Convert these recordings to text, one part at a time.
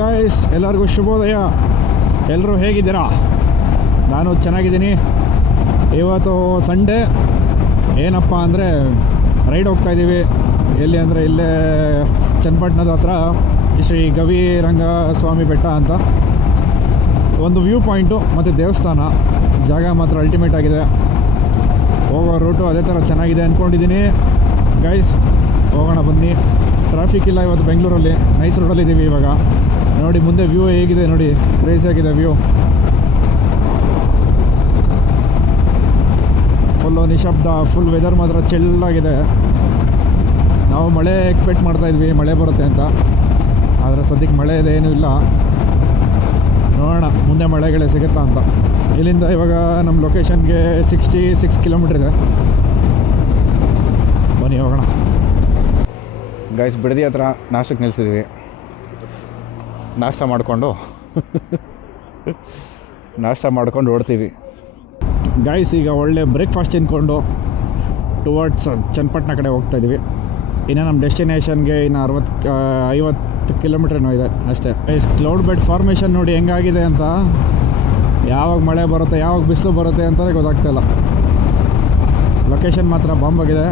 Guys ಎಲ್ಲರಿಗೂ ಶುಭೋದಯ. ಎಲ್ಲರೂ ಹೇಗಿದ್ದೀರಾ? ನಾನು ಚೆನ್ನಾಗಿದ್ದೀನಿ. ಇವತ್ತು ಸಂಡೇ ಏನಪ್ಪ ಅಂದರೆ ರೈಡ್ ಹೋಗ್ತಾ ಇದ್ದೀವಿ. ಎಲ್ಲಿ ಅಂದರೆ ಇಲ್ಲೇ ಚನ್ನಪಟ್ಟಣದ ಹತ್ರ, ಶ್ರೀ ಗವಿರಂಗ ಸ್ವಾಮಿ ಬೆಟ್ಟ ಅಂತ. ಒಂದು ವ್ಯೂ ಪಾಯಿಂಟು ಮತ್ತು ದೇವಸ್ಥಾನ. ಜಾಗ ಮಾತ್ರ ಅಲ್ಟಿಮೇಟ್ ಆಗಿದೆ. ಹೋಗೋ ರೂಟು ಅದೇ ಥರ ಚೆನ್ನಾಗಿದೆ ಅಂದ್ಕೊಂಡಿದ್ದೀನಿ ಗೈಸ್ ಹೋಗೋಣ ಬನ್ನಿ. ಟ್ರಾಫಿಕ್ ಇಲ್ಲ ಇವತ್ತು ಬೆಂಗಳೂರಲ್ಲಿ ನೈಸ್ ರೋಡಲ್ಲಿ ಇದ್ದೀವಿ ಇವಾಗ. ನೋಡಿ, ಮುಂದೆ ವ್ಯೂ ಹೇಗಿದೆ ನೋಡಿ ಕ್ರೇಜಿ ಆಗಿದೆ ವ್ಯೂ ಫುಲ್ಲು ನಿಶಬ್ದ ಫುಲ್ ವೆದರ್ ಮಾತ್ರ ಚೆಲ್ಲಾಗಿದೆ ನಾವು ಮಳೆ ಎಕ್ಸ್ಪೆಕ್ಟ್ ಮಾಡ್ತಾ ಇದ್ವಿ, ಮಳೆ ಬರುತ್ತೆ ಅಂತ. ಆದರೆ ಸದ್ಯಕ್ಕೆ ಮಳೆ ಇದೆ, ಏನೂ ಇಲ್ಲ. ನೋಡೋಣ, ಮುಂದೆ ಮಳೆಗಳೇ ಸಿಗುತ್ತಾ ಅಂತ. ಇಲ್ಲಿಂದ ಇವಾಗ ನಮ್ಮ ಲೊಕೇಶನ್ಗೆ ಸಿಕ್ಸ್ಟಿ ಸಿಕ್ಸ್ ಕಿಲೋಮೀಟ್ರ್ ಇದೆ. ಬನ್ನಿ, ಹೋಗೋಣ. ಗೈಸ್ ಬಿಡದಿ ಹತ್ರ ನಾಶಕ್ಕೆ ನಿಲ್ಸಿದ್ವಿ. ನಾಷ್ಟ ಮಾಡಿಕೊಂಡು. ನಾಷ್ಟ ಮಾಡ್ಕೊಂಡು ಓಡ್ತೀವಿ. ಗಾಯ್ಸ್ ಈಗ ಒಳ್ಳೆ ಬ್ರೇಕ್ಫಾಸ್ಟ್ ತಿನ್ಕೊಂಡು ಟುವರ್ಡ್ಸ್ ಚನ್ನಪಟ್ಟಣ ಕಡೆ ಹೋಗ್ತಾ ಇದ್ದೀವಿ ಇನ್ನು ನಮ್ಮ ಡೆಸ್ಟಿನೇಷನ್ಗೆ ಇನ್ನು ಅರವತ್ತು ಐವತ್ತು ಕಿಲೋಮೀಟ್ರ್ ಏನೋ ಇದೆ ಅಷ್ಟೇ. ಗೈಸ್ ಕ್ಲೌಡ್ ಬೆಡ್ ಫಾರ್ಮೇಷನ್ ನೋಡಿ ಹೆಂಗಾಗಿದೆ ಅಂತ. ಯಾವಾಗ ಮಳೆ ಬರುತ್ತೆ, ಯಾವಾಗ ಬಿಸಿಲು ಬರುತ್ತೆ ಅಂತಲೇ ಗೊತ್ತಾಗ್ತಾಯಿಲ್ಲ ಲೊಕೇಶನ್ ಮಾತ್ರ ಬಾಂಬಾಗಿದೆ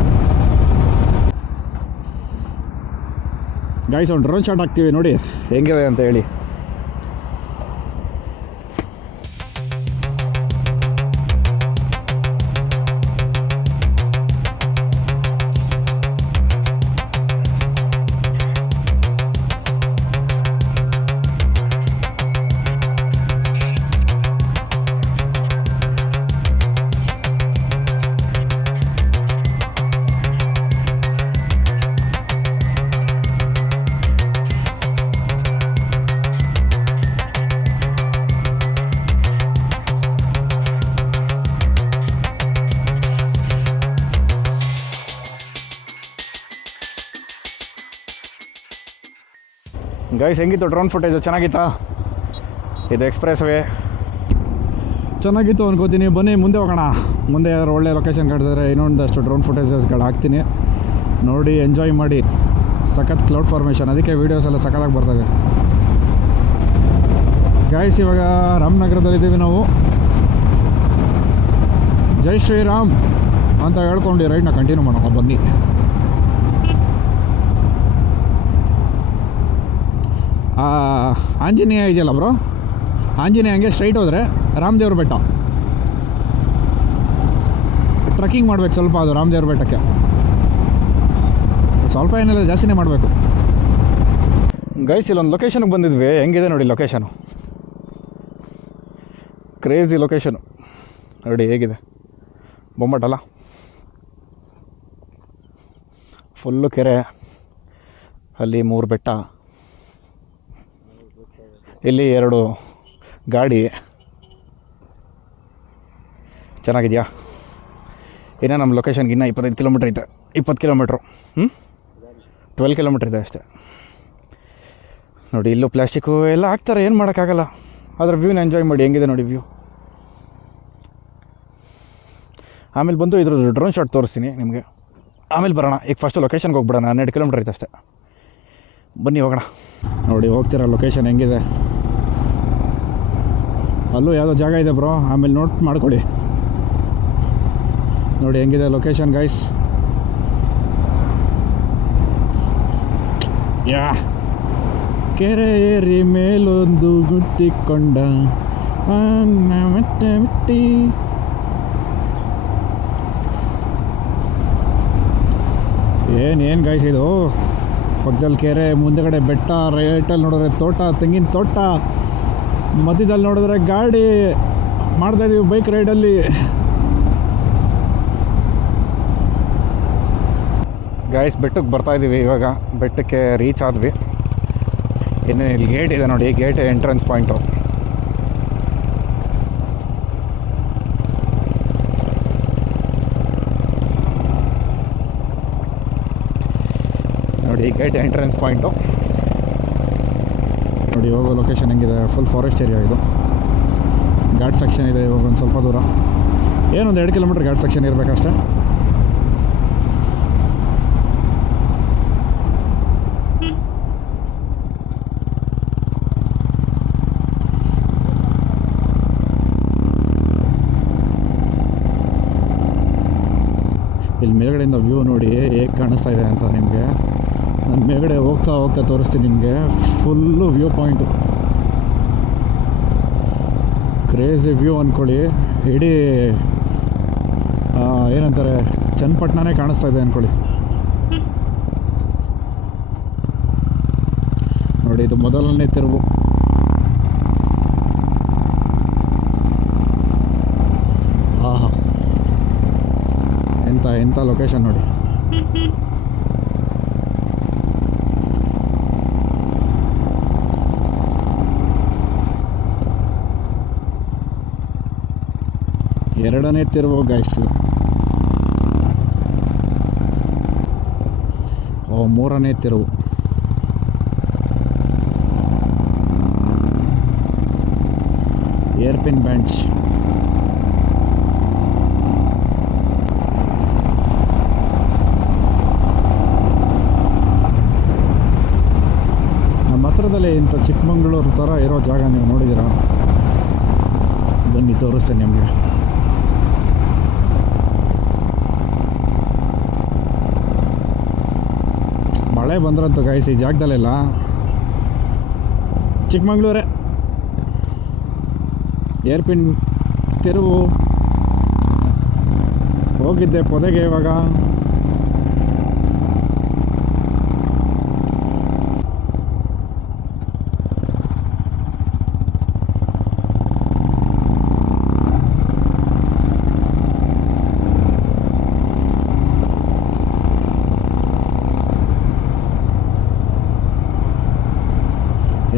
ಗೈಸ್ ಒಂದು ಡ್ರೋನ್ ಶಾಟ್ ಹಾಕ್ತೀವಿ ನೋಡಿ. ಹೆಂಗಿದೆ ಅಂತ ಹೇಳಿ. ಗೈಸ್ ಹೆಂಗಿತ್ತು ಡ್ರೋನ್ ಫುಟೇಜು ಚೆನ್ನಾಗಿತ್ತಾ? ಇದು ಎಕ್ಸ್ಪ್ರೆಸ್ ವೇ ಚೆನ್ನಾಗಿತ್ತು ಅನ್ಕೋತೀನಿ. ಬನ್ನಿ, ಮುಂದೆ ಹೋಗೋಣ. ಮುಂದೆ ಯಾರು ಒಳ್ಳೆ ಲೊಕೇಶನ್ ಕಾಣಿಸಿದ್ರೆ ಇನ್ನೊಂದಷ್ಟು ಡ್ರೋನ್ ಫುಟೇಜಸ್ಗಳು ಹಾಕ್ತೀನಿ. ನೋಡಿ ಎಂಜಾಯ್ ಮಾಡಿ. ಸಖತ್ ಕ್ಲೌಡ್ ಫಾರ್ಮೇಷನ್ ಅದಕ್ಕೆ ವೀಡಿಯೋಸ್ ಎಲ್ಲ ಸಖತ್ತಾಗಿ ಬರ್ತದೆ ಗಾಯ್ಸ್ ಇವಾಗ ರಾಮನಗರದಲ್ಲಿದ್ದೀವಿ ನಾವು. ಜೈ ಶ್ರೀರಾಮ್ ಅಂತ ಹೇಳ್ಕೊಂಡು ರೈಡ್ನ ಕಂಟಿನ್ಯೂ ಮಾಡೋಣ. ಬನ್ನಿ. ಆಂಜನೇಯ ಇದೆಯಲ್ಲ ಬ್ರೋ? ಆಂಜನೇಯ ಹಂಗೆ ಸ್ಟ್ರೈಟ್ ಹೋದರೆ ರಾಮದೇವ್ರ ಬೆಟ್ಟ. ಟ್ರಕ್ಕಿಂಗ್ ಮಾಡ್ಬೇಕು ಸ್ವಲ್ಪ ಅದು ರಾಮದೇವ್ರ ಬೆಟ್ಟಕ್ಕೆ. ಸ್ವಲ್ಪ ಏನಿಲ್ಲ ಜಾಸ್ತಿನೇ ಮಾಡಬೇಕು. ಗೈಸ್ ಇಲ್ಲೊಂದು ಲೊಕೇಶನ್ಗೆ ಬಂದಿದ್ವಿ. ಹೆಂಗಿದೆ ನೋಡಿ ಲೊಕೇಶನು ಕ್ರೇಜಿ ಲೊಕೇಶನು ನೋಡಿ ಹೇಗಿದೆ. ಬೊಮ್ಮಟಲ್ಲ. ಫುಲ್ಲು ಕೆರೆ. ಅಲ್ಲಿ ಮೂರು ಬೆಟ್ಟ. ಇಲ್ಲಿ ಎರಡು ಗಾಡಿ ಚೆನ್ನಾಗಿದೆಯಾ? ಇನ್ನೂ ನಮ್ಮ ಲೊಕೇಶನ್ಗೆ ಇನ್ನೂ ಇಪ್ಪತ್ತೈದು ಕಿಲೋಮೀಟ್ರ್ ಐತೆ. ಇಪ್ಪತ್ತು ಕಿಲೋಮೀಟ್ರು ಹ್ಞೂ ಟ್ವೆಲ್ ಕಿಲೋಮೀಟ್ರ್ ಇದೆ ಅಷ್ಟೇ. ನೋಡಿ, ಇಲ್ಲೂ ಪ್ಲಾಸ್ಟಿಕ್ಕು ಎಲ್ಲ ಹಾಕ್ತಾರೆ, ಏನು ಮಾಡೋಕ್ಕಾಗಲ್ಲ. ಅದರ ವ್ಯೂನ ಎಂಜಾಯ್ ಮಾಡಿ, ಹೆಂಗಿದೆ ನೋಡಿ ವ್ಯೂ ಆಮೇಲೆ ಬಂದು ಇದ್ರ ಡ್ರೋನ್ ಶಾಟ್ ತೋರಿಸ್ತೀನಿ ನಿಮಗೆ. ಆಮೇಲೆ ಬರೋಣ. ಈಗ ಫಸ್ಟು ಲೊಕೇಶನ್ಗೆ ಹೋಗ್ಬಿಡೋಣ. ಹನ್ನೆರಡು ಕಿಲೋಮೀಟ್ರ್ ಐತೆ ಅಷ್ಟೇ. ಬನ್ನಿ ಹೋಗೋಣ. ನೋಡಿ, ಹೋಗ್ತೀರ ಲೊಕೇಶನ್ ಹೆಂಗಿದೆ? ಅಲ್ಲೂ ಯಾವುದೋ ಜಾಗ ಇದೆ ಬ್ರೋ, ಆಮೇಲೆ ನೋಟ್ ಮಾಡ್ಕೊಳ್ಳಿ. ನೋಡಿ ಹೆಂಗಿದೆ ಲೊಕೇಶನ್ ಗೈಸ್ ಯಾ. ಕೆರೆ ಏರಿ ಮೇಲೊಂದು ಗುಟ್ಟಿಕೊಂಡ. ಮೆಟ್ಟೆ ಮಿಟ್ಟಿ. ಏನು ಏನು ಗಾಯ್ಸ್ ಇದು? ಪಕ್ಕದಲ್ಲಿ ಕೆರೆ, ಮುಂದೆಗಡೆ ಬೆಟ್ಟ ರೈಟಲ್ಲಿ ನೋಡಿದ್ರೆ ತೋಟ, ತೆಂಗಿನ ತೋಟ. ಮಧ್ಯದಲ್ಲಿ ನೋಡಿದ್ರೆ ಗಾಡಿ ಮಾಡ್ತಾ ಇದೀವಿ ಬೈಕ್ ರೈಡಲ್ಲಿ ಗಾಯ್ಸ್ ಬೆಟ್ಟಕ್ಕೆ ಬರ್ತಾ ಇದ್ದೀವಿ ಇವಾಗ. ಬೆಟ್ಟಕ್ಕೆ ರೀಚ್ ಆದ್ವಿ. ಇನ್ನು ಇಲ್ಲಿ ಗೇಟ್ ಇದೆ ನೋಡಿ ಗೇಟ್ ಎಂಟ್ರೆನ್ಸ್ ಪಾಯಿಂಟು ನೋಡಿ ಗೇಟ್ ಎಂಟ್ರೆನ್ಸ್ ಪಾಯಿಂಟು ನೋಡಿ ಹೋಗೋ ಲೊಕೇಶನ್ ಹೆಂಗಿದೆ? ಫುಲ್ ಫಾರೆಸ್ಟ್ ಏರಿಯಾ ಇದು. ಘಾಟ್ ಸೆಕ್ಷನ್ ಇದೆ ಇವಾಗ ಒಂದು ಸ್ವಲ್ಪ ದೂರ. ಏನೊಂದು ಎರಡು ಕಿಲೋಮೀಟ್ರ್ ಘಾಟ್ ಸೆಕ್ಷನ್ ಇರಬೇಕಷ್ಟೆ? ಇಲ್ಲಿ ಮೇಲ್ಗಡೆಯಿಂದ ವ್ಯೂ ನೋಡಿ ಹೇಗೆ ಕಾಣಿಸ್ತಾ ಇದೆ ಅಂತ ನಿಮಗೆ. ನಾನು ಮೇಲ್ಗಡೆ ಹೋಗ್ತಾ ಹೋಗ್ತಾ ತೋರಿಸ್ತೀನಿ ನಿಮಗೆ. Full view point crazy view ಅಂದ್ಕೊಳ್ಳಿ ಇಡೀ ಏನಂತಾರೆ, ಚನ್ನಪಟ್ಟಣನೇ ಕಾಣಿಸ್ತಾ ಇದೆ ಅಂದ್ಕೊಳ್ಳಿ ನೋಡಿ, ಇದು ಮೊದಲನೇ ತಿರುವು. ಆಹಾ. ಎಂಥ ಎಂಥ ಲೊಕೇಶನ್ ನೋಡಿ. ಎರಡನೇ ತಿರುವು ಗಾಯ್ಸ್ ಓ, ಮೂರನೇ ತಿರುವು. ಏರ್ಪಿನ್ ಬ್ಯಾಂಚ್ ನಮ್ಮ ಹತ್ರದಲ್ಲಿ ಇಂಥ ಚಿಕ್ಕಮಂಗ್ಳೂರು ಥರ ಇರೋ ಜಾಗ ನೀವು ನೋಡಿದ್ದೀರಾ? ಬನ್ನಿ, ತೋರಿಸ್ತೇನೆ ನಿಮಗೆ. ಮಳೆ ಬಂದ್ರಂತು ಗಾಯ್ಸ್ ಜಾಗದಲ್ಲೆಲ್ಲ. ಚಿಕ್ಕಮಂಗ್ಳೂರೇ. ಏರ್ಪಿನ್ ತಿರುವು. ಹೋಗಿದ್ದೆ ಪೊದೆಗೆ ಇವಾಗ.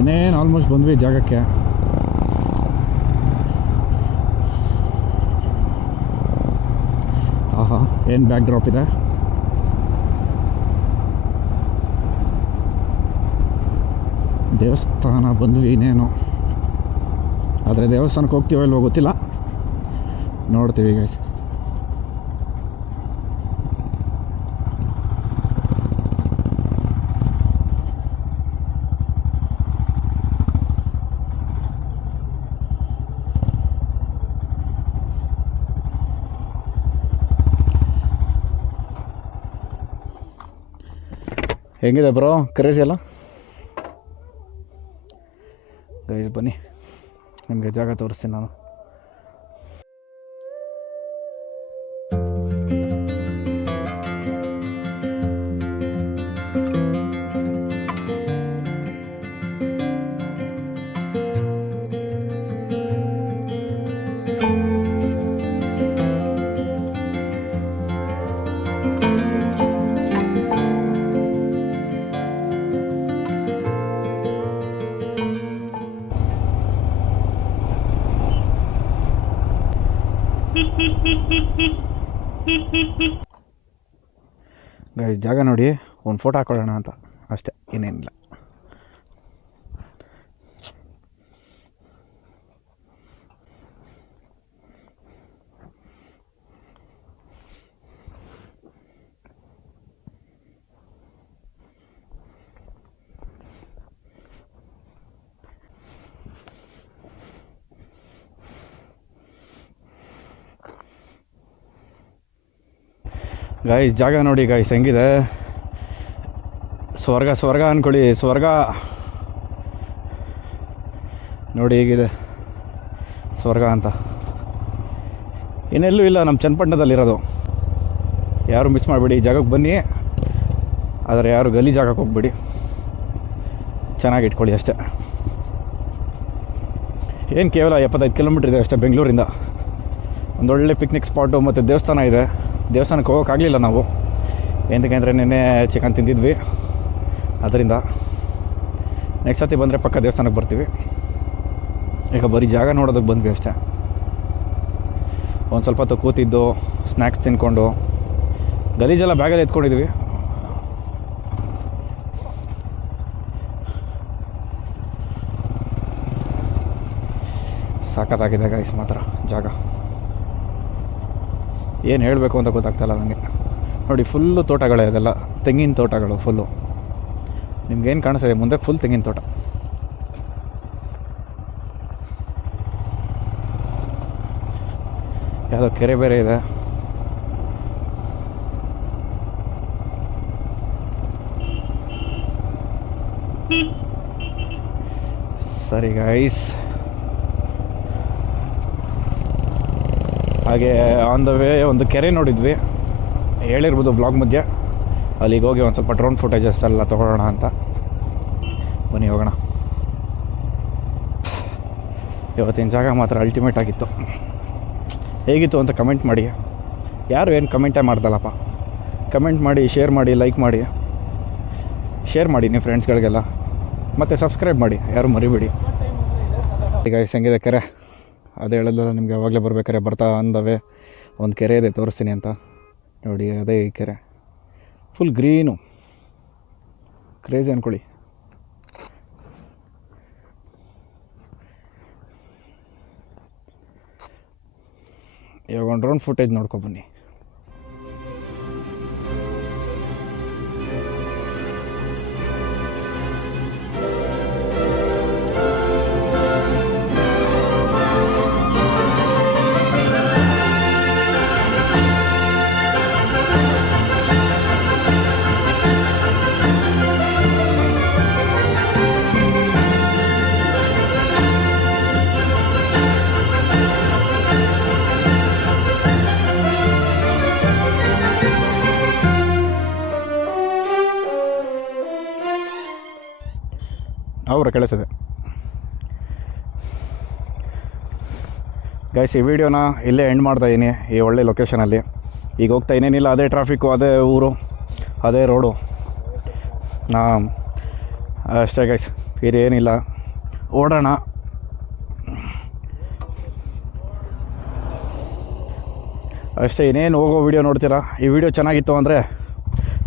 ಇನ್ನೇನು ಆಲ್ಮೋಸ್ಟ್ ಬಂದ್ವಿ ಜಾಗಕ್ಕೆ. ಆಹಾ, ಏನು ಬ್ಯಾಕ್ ಡ್ರಾಪ್ ಇದೆ? ದೇವಸ್ಥಾನ ಬಂದ್ವಿ ಇನ್ನೇನು. ಆದರೆ ದೇವಸ್ಥಾನಕ್ಕೆ ಹೋಗ್ತೀವೋ ಇಲ್ವೋ ಗೊತ್ತಿಲ್ಲ. ನೋಡ್ತೀವಿ ಗೈಸ್ ಹೆಂಗಿದೆ ಬ್ರೋ? ಕ್ರೇಜಿ ಅಲ್ಲ? ಗೈಸ್ ಬನ್ನಿ. ನಿಮಗೆ ಜಾಗ ತೋರಿಸ್ತೀನಿ ನಾನು. ಒಂದು ಫೋಟೋ ಹಾಕೊಳ್ಳೋಣ ಅಂತ. ಅಷ್ಟೇ ಇನ್ನೇನಿಲ್ಲ. ಗಾಯ್ಸ್ ಜಾಗ ನೋಡಿ ಗಾಯ್ಸ್ ಹೆಂಗಿದೆ? ಸ್ವರ್ಗ ಸ್ವರ್ಗ ಅಂದ್ಕೊಳ್ಳಿ ಸ್ವರ್ಗ. ನೋಡಿ ಹೇಗಿದೆ. ಸ್ವರ್ಗ ಅಂತ. ಇನ್ನೆಲ್ಲೂ ಇಲ್ಲ ನಮ್ಮ ಚನ್ನಪಟ್ಟಣದಲ್ಲಿರೋದು. ಯಾರು ಮಿಸ್ ಮಾಡಬೇಡಿ, ಈ ಜಾಗಕ್ಕೆ ಬನ್ನಿ. ಆದರೆ ಯಾರು ಗಲಿ ಜಾಗಕ್ಕೆ ಹೋಗ್ಬೇಡಿ. ಚೆನ್ನಾಗಿ ಇಟ್ಕೊಳ್ಳಿ ಅಷ್ಟೇ. ಏನು ಕೇವಲ ಎಪ್ಪತ್ತೈದು ಕಿಲೋಮೀಟ್ರ್ ಇದೆ ಅಷ್ಟೇ ಬೆಂಗಳೂರಿಂದ. ಒಂದೊಳ್ಳೆ ಪಿಕ್ನಿಕ್ ಸ್ಪಾಟು ಮತ್ತು ದೇವಸ್ಥಾನ ಇದೆ. ದೇವಸ್ಥಾನಕ್ಕೆ ಹೋಗೋಕ್ಕಾಗಲಿಲ್ಲ ನಾವು. ಏನಕ್ಕೆ ಅಂದರೆ ನಿನ್ನೆ ಚಿಕನ್ ತಿಂದಿದ್ವಿ. ಅದರಿಂದ ನೆಕ್ಸ್ಟ್ ಸತಿ ಬಂದರೆ ಪಕ್ಕ ದೇವಸ್ಥಾನಕ್ಕೆ ಬರ್ತೀವಿ. ಈಗ ಬರೀ ಜಾಗ ನೋಡೋದಕ್ಕೆ ಬಂದ್ವಿ ಅಷ್ಟೇ. ಒಂದು ಸ್ವಲ್ಪ ಹೊತ್ತು ಕೂತಿದ್ದು ಸ್ನ್ಯಾಕ್ಸ್ ತಿನ್ಕೊಂಡು, ಗಲೀಜೆಲ್ಲ ಬ್ಯಾಗಲ್ಲಿ ಎತ್ಕೊಂಡಿದ್ವಿ. ಸಾಕತ್ತಾಗಿದೆ ಗೈಸ್ ಮಾತ್ರ ಜಾಗ. ಏನು ಹೇಳಬೇಕು ಅಂತ ಗೊತ್ತಾಗ್ತಾಯಿಲ್ಲ ನನಗೆ ನೋಡಿ ಫುಲ್ಲು ತೋಟಗಳೇ ಅದೆಲ್ಲ, ತೆಂಗಿನ ತೋಟಗಳು ಫುಲ್ಲು ನಿಮ್ಗೇನು ಕಾಣಿಸ್ತದೆ ಮುಂದೆ ಫುಲ್ ತೆಂಗಿನ ತೋಟ. ಯಾವುದೋ ಕೆರೆ ಬೇರೆ ಇದೆ. ಸರಿ ಗೈಸ್ ಹಾಗೆ ಆನ್ ದ ವೇ ಒಂದು ಕೆರೆ ನೋಡಿದ್ವಿ. ಹೇಳಿರ್ಬೋದು ಬ್ಲಾಗ್ ಮಧ್ಯೆ. ಅಲ್ಲಿಗೆ ಹೋಗಿ ಒಂದು ಸ್ವಲ್ಪ ಡ್ರೋನ್ ಫುಟೇಜಸ್ ಎಲ್ಲ ತೊಗೊಳ್ಳೋಣ ಅಂತ. ಬನ್ನಿ, ಹೋಗೋಣ. ಇವತ್ತಿನ ಜಾಗ ಮಾತ್ರ ಅಲ್ಟಿಮೇಟ್ ಆಗಿತ್ತು. ಹೇಗಿತ್ತು ಅಂತ ಕಮೆಂಟ್ ಮಾಡಿ. ಯಾರು ಏನು ಕಮೆಂಟೇ ಮಾಡ್ದಲ್ಲಪ್ಪ. ಕಮೆಂಟ್ ಮಾಡಿ ಶೇರ್ ಮಾಡಿ ಲೈಕ್ ಮಾಡಿ. ಶೇರ್ ಮಾಡಿ ನಿಮ್ಮ ಫ್ರೆಂಡ್ಸ್ಗಳಿಗೆಲ್ಲ ಮತ್ತು ಸಬ್ಸ್ಕ್ರೈಬ್ ಮಾಡಿ, ಯಾರು ಮರಿಬೇಡಿ. ಈಗ ಸಂಗೀತ ಕೆರೆ? ಅದೇ ಹೇಳೋದಲ್ಲ, ನಿಮಗೆ ಯಾವಾಗಲೇ ಬರ್ಬೇಕಾರೆ ಬರ್ತಾ ಅಂದವೆ. ಒಂದು ಕೆರೆ ಇದೆ, ತೋರಿಸ್ತೀನಿ ಅಂತ. ನೋಡಿ, ಅದೇ ಈ ಕೆರೆ. Full green. ಕ್ರೇಜಿ ಅಂದ್ಕೊಳ್ಳಿ ಇವಾಗ ಒಂದು ಡ್ರೋನ್ ಫುಟೇಜ್ ನೋಡ್ಕೊಬನ್ನಿ ಅವರ ಕೆಲಸ ಇದೆ ಗೈಸ್ ಈ ವಿಡಿಯೋನ ಇಲ್ಲೇ ಎಂಡ್ ಮಾಡ್ತಾ ಇದ್ದೀನಿ ಈ ಒಳ್ಳೆ ಲೊಕೇಶನಲ್ಲಿ ಈಗ ಹೋಗ್ತಾ ಇನ್ನೇನಿಲ್ಲ ಅದೇ ಟ್ರಾಫಿಕ್ಕು ಅದೇ ಊರು, ಅದೇ ರೋಡು ನಾ, ಅಷ್ಟೇ ಗೈಸ್ ಏನಿಲ್ಲ. ಓಡೋಣ. ಅಷ್ಟೇ, ಇನ್ನೇನು ಹೋಗೋ ವಿಡಿಯೋ ನೋಡ್ತೀರಾ? ಈ ವಿಡಿಯೋ ಚೆನ್ನಾಗಿತ್ತು ಅಂದರೆ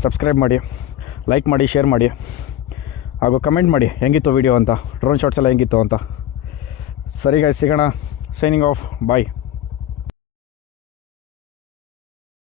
ಸಬ್ಸ್ಕ್ರೈಬ್ ಮಾಡಿ ಲೈಕ್ ಮಾಡಿ ಶೇರ್ ಮಾಡಿ. ಹಾಗೂ ಕಮೆಂಟ್ ಮಾಡಿ, ಹೆಂಗಿತ್ತು ವೀಡಿಯೋ ಅಂತ ಡ್ರೋನ್ ಶಾಟ್ಸ್ ಎಲ್ಲ ಹೆಂಗಿತ್ತು ಅಂತ. ಸರಿ ಗಾಯ್ಸ್ ಸಿಗೋಣ. ಸೈನಿಂಗ್ ಆಫ್ ಬಾಯ್